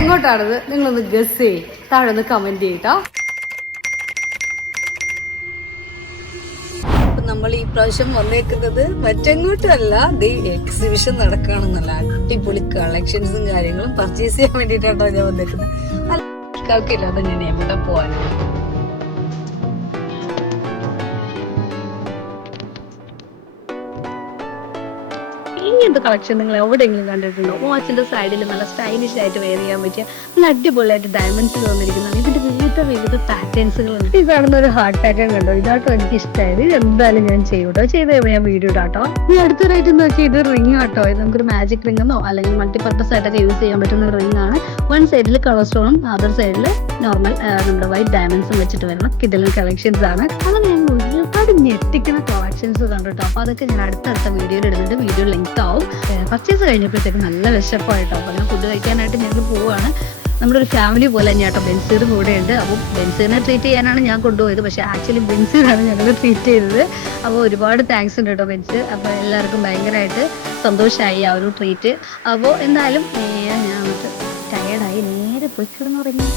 എങ്ങോട്ടാണത്? നിങ്ങളൊന്ന് ഗസ് ചെയ്യ്. താഴെ ഒന്ന് കമന്റ് ചെയ്യട്ടോ നമ്മൾ ഈ പ്രാവശ്യം വന്നേക്കുന്നത് മറ്റെങ്ങോട്ടല്ല ദേ എക്സിബിഷൻ നടക്കുകയാണെന്നല്ല. അടിപൊളി കളക്ഷൻസും കാര്യങ്ങളും പർച്ചേസ് ചെയ്യാൻ വേണ്ടിട്ടാണോ ഞാൻ വന്നേക്കുന്നത്. ആൾക്കാർക്കില്ലാതെ ഞാൻ എവിടെ പോകാനാണ് ഇങ്ങനത്തെ കളക്ഷൻ നിങ്ങൾ എവിടെയെങ്കിലും കണ്ടിട്ടുണ്ടോ? വാച്ചിന്റെ സൈഡിൽ നല്ല സ്റ്റൈലിഷ് ആയിട്ട് വെയർ ചെയ്യാൻ പറ്റിയ നല്ല അടിപൊളിയായിട്ട് ഡയമണ്ട്സ് വന്നിരിക്കുന്നതാണ് ഇതിന്റെ വിവിധ വിവിധ പാറ്റേൺസുകൾ ഉണ്ട്. ഈ കാണുന്ന ഒരു ഹാർട്ട് പാറ്റേൺ കണ്ടോ? ഇതാട്ടോ എനിക്ക് ഇഷ്ടമായത് എന്തായാലും ഞാൻ ചെയ്യൂട്ടോ? ചെയ്ത് ഞാൻ വീഡിയോ ഇടാട്ടോ. ഈ അടുത്തൊരായിട്ട് എന്ന് വെച്ചാൽ ഇത് റിംഗ് ആട്ടോ. ഇത് നമുക്കൊരു മാജിക് റിംഗ് എന്നോ അല്ലെങ്കിൽ മൾട്ടിപർപ്പസ് ആയിട്ടൊക്കെ യൂസ് ചെയ്യാൻ പറ്റുന്ന റിംഗ് ആണ്. വൺ സൈഡിൽ കളർ സ്റ്റോണും അതർ സൈഡിൽ നോർമൽ നമ്മുടെ വൈറ്റ് ഡയമണ്ട്സും വെച്ചിട്ട് വരുന്ന ഇതിലും കളക്ഷൻസ് ആണ്. അങ്ങനെ ഞാൻ ഒരുപാട് ഞെട്ടിക്കുന്ന കണ്ടു കണ്ടിട്ടോ അപ്പൊ അതൊക്കെ ഞാൻ അടുത്തടുത്ത വീഡിയോയിൽ ഇടുന്നുണ്ട്. വീഡിയോ ലെങ്ത് ആവും. പർച്ചേസ് കഴിഞ്ഞപ്പോഴത്തേക്ക് നല്ല വിശപ്പായിട്ടോ. അപ്പൊ ഞാൻ ഫുഡ് കഴിക്കാനായിട്ട് ഞങ്ങൾ പോവുകയാണ് നമ്മുടെ ഒരു ഫാമിലി പോലെ തന്നെയാട്ടോ ബെൻസീർ കൂടെ ഉണ്ട്. അപ്പോൾ ബെൻസീറിനെ ട്രീറ്റ് ചെയ്യാനാണ് ഞാൻ കൊണ്ടുപോയത്. പക്ഷേ ആക്ച്വലി ബെൻസീറാണ് ഞങ്ങൾ ട്രീറ്റ് ചെയ്തത്. അപ്പോൾ ഒരുപാട് താങ്ക്സ് ഉണ്ട് കേട്ടോ ബെൻസീർ. അപ്പോൾ എല്ലാവർക്കും ഭയങ്കരമായിട്ട് സന്തോഷമായി ആ ഒരു ട്രീറ്റ് അപ്പോൾ എന്തായാലും ഞാൻ ടയേർഡായി നേരെ പോയി കിടന്നുറങ്ങി.